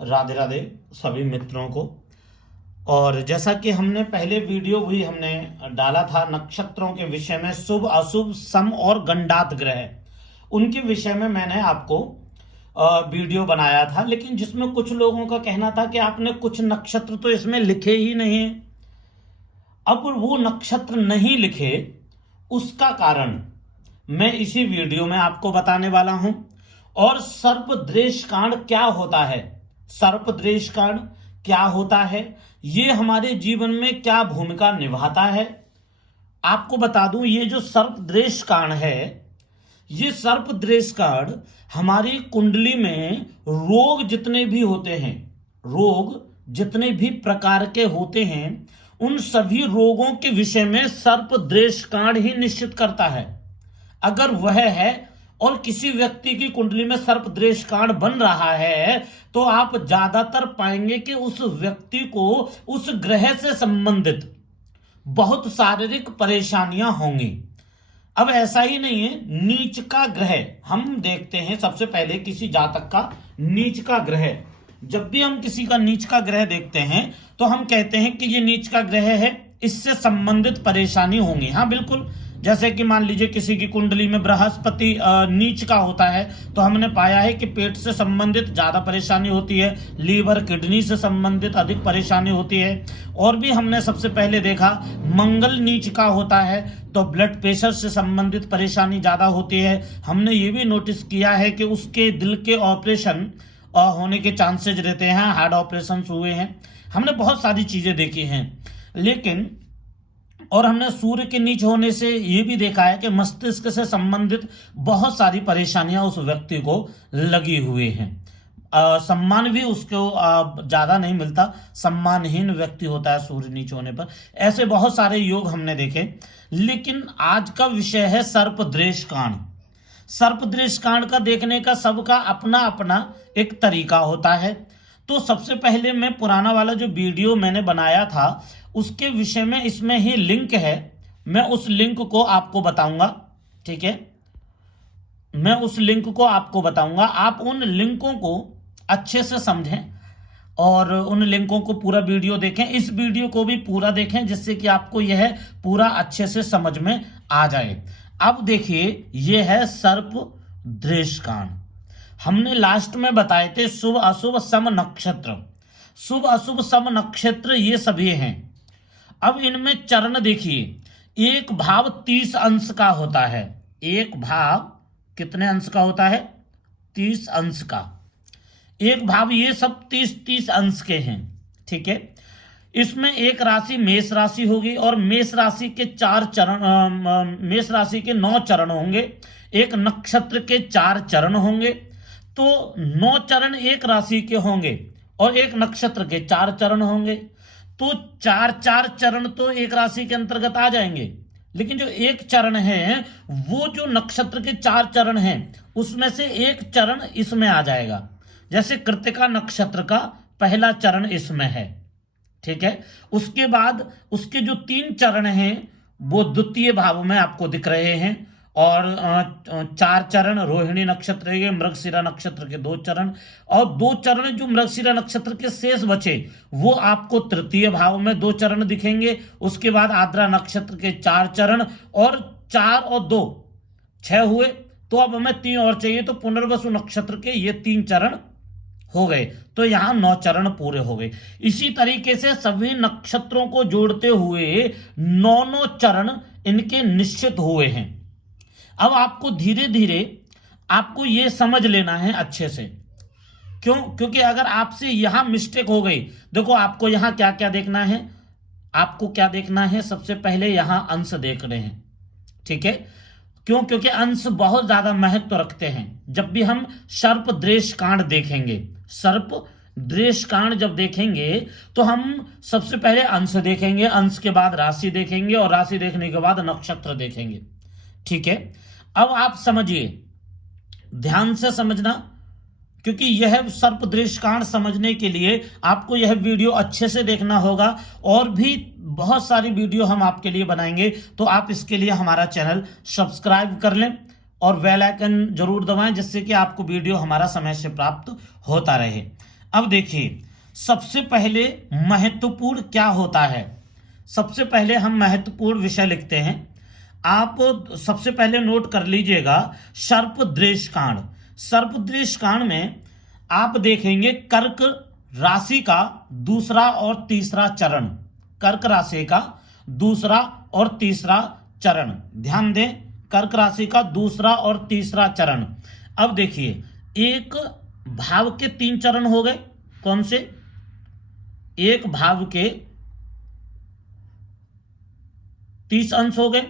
राधे राधे सभी मित्रों को। और जैसा कि हमने पहले वीडियो भी हमने डाला था नक्षत्रों के विषय में, शुभ अशुभ सम और गंडात ग्रह, उनके विषय में मैंने आपको वीडियो बनाया था, लेकिन जिसमें कुछ लोगों का कहना था कि आपने कुछ नक्षत्र तो इसमें लिखे ही नहीं है। अब वो नक्षत्र नहीं लिखे, उसका कारण मैं इसी वीडियो में आपको बताने वाला हूं। और सर्पदृश कांड क्या होता है, सर्पदृश कांड क्या होता है, ये हमारे जीवन में क्या भूमिका निभाता है, आपको बता दूं। ये जो सर्पदृश कांड है, ये सर्पदृश कांड हमारी कुंडली में रोग जितने भी होते हैं, रोग जितने भी प्रकार के होते हैं, उन सभी रोगों के विषय में सर्पदृश कांड ही निश्चित करता है। अगर वह है और किसी व्यक्ति की कुंडली में सर्पदृश कांड बन रहा है, तो आप ज्यादातर पाएंगे कि उस व्यक्ति को उस ग्रह से संबंधित बहुत शारीरिक परेशानियां होंगी। अब ऐसा ही नहीं है, नीच का ग्रह हम देखते हैं। सबसे पहले किसी जातक का नीच का ग्रह, जब भी हम किसी का नीच का ग्रह देखते हैं तो हम कहते हैं कि ये नीच का ग्रह है, इससे संबंधित परेशानी होंगी। हाँ बिल्कुल, जैसे कि मान लीजिए किसी की कुंडली में बृहस्पति नीच का होता है, तो हमने पाया है कि पेट से संबंधित ज्यादा परेशानी होती है, लीवर किडनी से संबंधित अधिक परेशानी होती है। और भी हमने सबसे पहले देखा मंगल नीच का होता है तो ब्लड प्रेशर से संबंधित परेशानी ज्यादा होती है। हमने ये भी नोटिस किया है कि उसके दिल के ऑपरेशन होने के चांसेस रहते हैं, हार्ट ऑपरेशन हुए हैं। हमने बहुत सारी चीजें देखी हैं, लेकिन और हमने सूर्य के नीच होने से ये भी देखा है कि मस्तिष्क से संबंधित बहुत सारी परेशानियां उस व्यक्ति को लगी हुई हैं। सम्मान भी उसको ज्यादा नहीं मिलता, सम्मानहीन व्यक्ति होता है सूर्य नीच होने पर। ऐसे बहुत सारे योग हमने देखे, लेकिन आज का विषय है सर्पदृश कांड। सर्पदृश कांड का देखने का सबका अपना अपना एक तरीका होता है। तो सबसे पहले मैं पुराना वाला जो वीडियो मैंने बनाया था उसके विषय में, इसमें ही लिंक है, मैं उस लिंक को आपको बताऊंगा। ठीक है, मैं उस लिंक को आपको बताऊंगा, आप उन लिंकों को अच्छे से समझें और उन लिंकों को पूरा वीडियो देखें। इस वीडियो को भी पूरा देखें जिससे कि आपको यह पूरा अच्छे से समझ में आ जाए। अब देखिए, यह है सर्पदृश कांड। हमने लास्ट में बताए थे शुभ अशुभ सम नक्षत्र, शुभ अशुभ सम नक्षत्र ये सभी हैं। अब इनमें चरण देखिए, एक भाव 30 अंश का होता है। एक भाव कितने अंश का होता है? 30 अंश का। एक भाव, ये सब 30-30 अंश के हैं। ठीक है, इसमें एक राशि मेष राशि होगी और मेष राशि के 4 चरण, मेष राशि के 9 चरण होंगे। एक नक्षत्र के 4 चरण होंगे, तो 9 चरण एक राशि के होंगे और एक नक्षत्र के 4 चरण होंगे। तो 4-4 चरण तो एक राशि के अंतर्गत आ जाएंगे, लेकिन जो एक चरण है वो जो नक्षत्र के 4 चरण हैं उसमें से एक चरण इसमें आ जाएगा। जैसे कृत्तिका नक्षत्र का पहला चरण इसमें है। ठीक है, उसके बाद उसके जो 3 चरण हैं वो द्वितीय भाव में आपको दिख रहे हैं, और 4 चरण रोहिणी नक्षत्र के, मृगशिरा नक्षत्र के 2 चरण, और 2 चरण जो मृगशिरा नक्षत्र के शेष बचे वो आपको तृतीय भाव में 2 चरण दिखेंगे। उसके बाद आद्रा नक्षत्र के 4 चरण, और 4 और 2 6 हुए। तो अब हमें 3 और चाहिए, तो पुनर्वसु नक्षत्र के ये 3 चरण हो गए, तो यहां 9 चरण पूरे हो गए। इसी तरीके से सभी नक्षत्रों को जोड़ते हुए 9 चरण इनके निश्चित हुए हैं। अब आपको धीरे धीरे आपको यह समझ लेना है अच्छे से। क्यों? क्योंकि अगर आपसे यहां मिस्टेक हो गई, देखो आपको यहां क्या क्या देखना है, आपको क्या देखना है, सबसे पहले यहां अंश देख रहे हैं। ठीक है, क्यों? क्योंकि अंश बहुत ज्यादा महत्व रखते हैं। जब भी हम सर्पदृश कांड देखेंगे, सर्पदृश कांड जब देखेंगे तो हम सबसे पहले अंश देखेंगे, अंश के बाद राशि देखेंगे, और राशि देखने के बाद नक्षत्र देखेंगे। ठीक है, अब आप समझिए, ध्यान से समझना, क्योंकि यह सर्पदृश कांड समझने के लिए आपको यह वीडियो अच्छे से देखना होगा। और भी बहुत सारी वीडियो हम आपके लिए बनाएंगे, तो आप इसके लिए हमारा चैनल सब्सक्राइब कर लें और बेल आइकन जरूर दबाएं, जिससे कि आपको वीडियो हमारा समय से प्राप्त होता रहे। अब देखिए, सबसे पहले महत्वपूर्ण क्या होता है। सबसे पहले हम महत्वपूर्ण विषय लिखते हैं। आप सबसे पहले नोट कर लीजिएगा सर्पदृश कांड। सर्पदृश कांड में आप देखेंगे कर्क राशि का दूसरा और तीसरा चरण। कर्क राशि का दूसरा और तीसरा चरण, ध्यान दें, कर्क राशि का दूसरा और तीसरा चरण। अब देखिए, एक भाव के 3 चरण हो गए। कौन से? एक भाव के 30 अंश हो गए।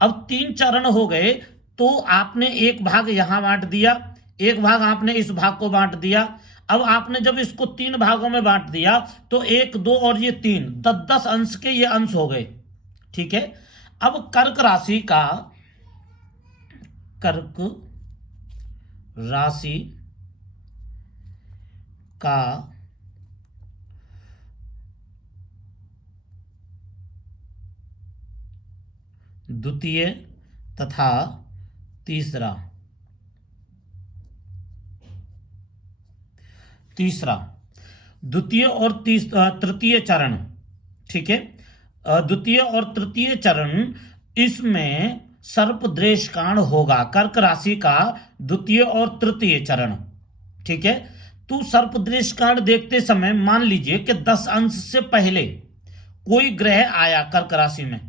अब 3 चरण हो गए, तो आपने एक भाग यहां बांट दिया, एक भाग आपने इस भाग को बांट दिया। अब आपने जब इसको 3 भागों में बांट दिया तो 1, 2 और ये 3, 10-10 अंश के ये अंश हो गए। ठीक है। अब कर्क राशि का द्वितीय तथा तीसरा द्वितीय और तृतीय चरण। ठीक है। द्वितीय और तृतीय चरण, इसमें सर्पदृश कांड होगा। कर्क राशि का द्वितीय और तृतीय चरण। ठीक है। तो सर्पदृश कांड देखते समय मान लीजिए कि 10 अंश से पहले कोई ग्रह आया कर्क राशि में,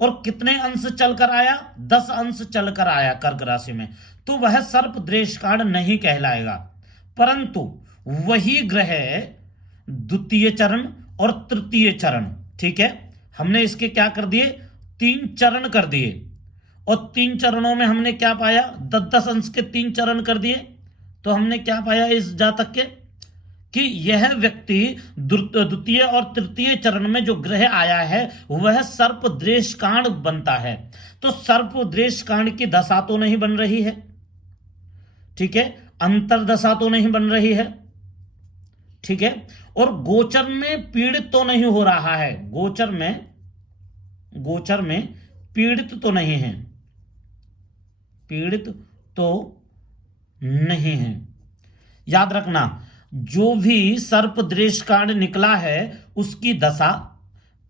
और कितने अंश चलकर आया? 10 अंश चलकर आया कर्क राशि में, तो वह सर्पदृश कांड नहीं कहलाएगा। परंतु वही ग्रह द्वितीय चरण और तृतीय चरण, ठीक है, हमने इसके क्या कर दिए? 3 चरण कर दिए। और 3 चरणों में हमने क्या पाया? 10-10 अंश के 3 चरण कर दिए। तो हमने क्या पाया इस जातक के? कि यह व्यक्ति द्वितीय और तृतीय चरण में जो ग्रह आया है वह सर्पदृश कांड बनता है। तो सर्पदृश कांड की दशा तो नहीं बन रही है, ठीक है, अंतरदशा तो नहीं बन रही है, ठीक है, और गोचर में पीड़ित तो नहीं हो रहा है। गोचर में पीड़ित तो नहीं है, पीड़ित तो नहीं है। याद रखना, जो भी सर्पदृश कांड निकला है उसकी दशा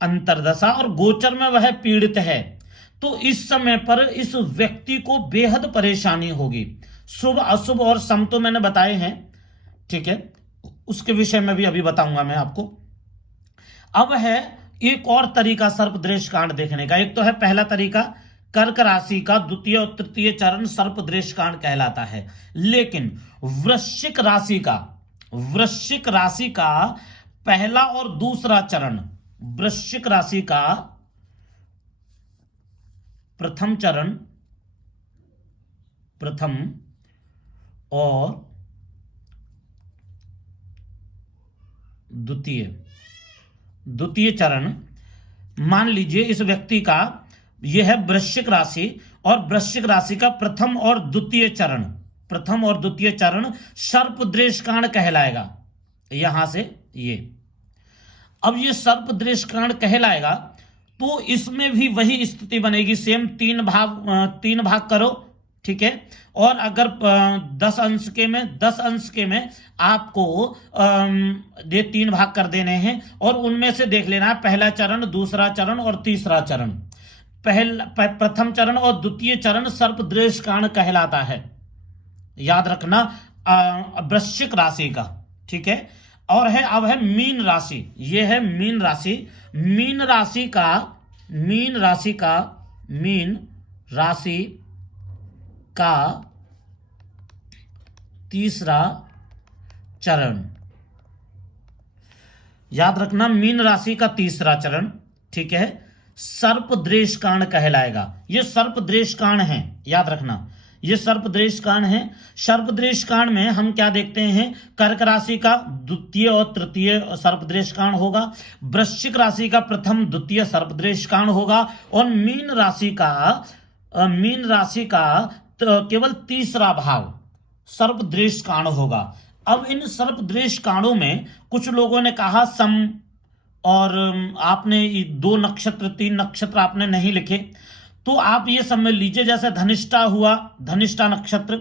अंतरदशा और गोचर में वह पीड़ित है, तो इस समय पर इस व्यक्ति को बेहद परेशानी होगी। शुभ अशुभ और सम तो मैंने बताए हैं, ठीक है, उसके विषय में भी अभी बताऊंगा मैं आपको। अब है एक और तरीका सर्पदृश कांड देखने का। एक तो है पहला तरीका, कर्क राशि का द्वितीय और तृतीय चरण सर्पदृश कांड कहलाता है। लेकिन वृश्चिक राशि का पहला और दूसरा चरण, वृश्चिक राशि का प्रथम चरण, प्रथम और द्वितीय चरण, मान लीजिए इस व्यक्ति का यह है वृश्चिक राशि, और वृश्चिक राशि का प्रथम और द्वितीय चरण सर्पदृश कांड कहलाएगा। यहां से ये, अब ये सर्पदृश कांड कहलाएगा तो इसमें भी वही स्थिति बनेगी, सेम 3 भाग करो, ठीक है, और अगर 10 अंश के में आपको ये 3 भाग कर देने हैं, और उनमें से देख लेना है पहला चरण, दूसरा चरण और तीसरा चरण। प्रथम चरण और द्वितीय चरण सर्पदृश कांड कहलाता है। याद रखना, वृश्चिक राशि का, ठीक है। और है अब है मीन राशि। यह है मीन राशि का तीसरा चरण। याद रखना, मीन राशि का तीसरा चरण, ठीक है, सर्पदृश कांड कहलाएगा। ये सर्पदृश कांड है, याद रखना, ये सर्पदृश कांड है। सर्पदृश कांड में हम क्या देखते हैं? कर्क राशि का द्वितीय और तृतीय सर्पदृश कांड होगा, वृश्चिक राशि का प्रथम द्वितीय सर्पदृश कांड होगा, और मीन राशि का केवल तीसरा भाग सर्पदृश कांड होगा। अब इन सर्पदृश कांडों में कुछ लोगों ने कहा सम, और आपने 2 नक्षत्र 3 नक्षत्र आपने नहीं लिखे, तो आप ये समझ लीजिए जैसे धनिष्ठा हुआ, धनिष्ठा नक्षत्र,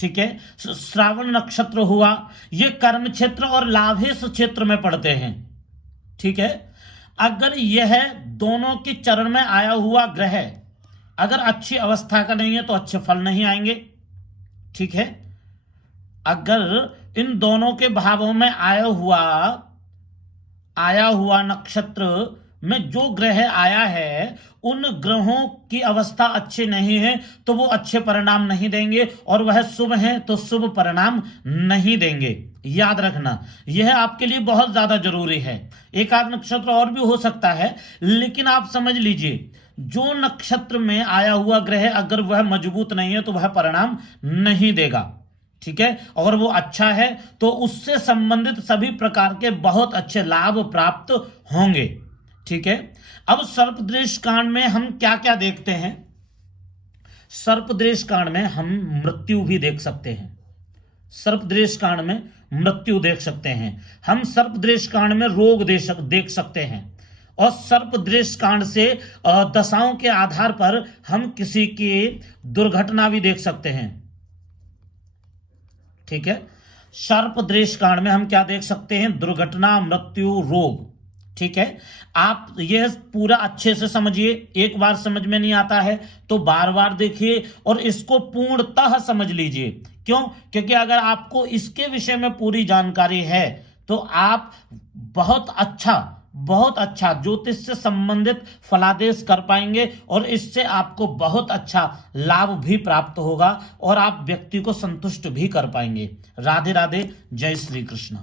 ठीक है। श्रावण नक्षत्र हुआ, ये कर्म क्षेत्र और लाभेश क्षेत्र में पड़ते हैं, ठीक है। अगर यह दोनों के चरण में आया हुआ ग्रह अगर अच्छी अवस्था का नहीं है तो अच्छे फल नहीं आएंगे, ठीक है। अगर इन दोनों के भावों में आया हुआ नक्षत्र में जो ग्रह आया है उन ग्रहों की अवस्था अच्छी नहीं है तो वो अच्छे परिणाम नहीं देंगे, और वह शुभ है तो शुभ परिणाम नहीं देंगे। याद रखना, यह आपके लिए बहुत ज्यादा जरूरी है। एक आध नक्षत्र और भी हो सकता है, लेकिन आप समझ लीजिए जो नक्षत्र में आया हुआ ग्रह अगर वह मजबूत नहीं है तो वह परिणाम नहीं देगा, ठीक है। अगर वो अच्छा है तो उससे संबंधित सभी प्रकार के बहुत अच्छे लाभ प्राप्त होंगे, ठीक है। अब सर्पदृश कांड में हम क्या क्या देखते हैं? सर्पदृश कांड में हम मृत्यु भी देख सकते हैं, सर्पदृश कांड में मृत्यु देख सकते हैं, हम सर्पदृश कांड में रोग देख सकते हैं, और सर्पदृश कांड से दशाओं के आधार पर हम किसी की दुर्घटना भी देख सकते हैं, ठीक है। सर्पदृश कांड में हम क्या देख सकते हैं? दुर्घटना, मृत्यु, रोग, ठीक है। आप यह पूरा अच्छे से समझिए, एक बार समझ में नहीं आता है तो बार बार देखिए और इसको पूर्णतः समझ लीजिए। क्यों? क्योंकि अगर आपको इसके विषय में पूरी जानकारी है तो आप बहुत अच्छा ज्योतिष से संबंधित फलादेश कर पाएंगे, और इससे आपको बहुत अच्छा लाभ भी प्राप्त होगा और आप व्यक्ति को संतुष्ट भी कर पाएंगे। राधे राधे, जय श्री कृष्ण।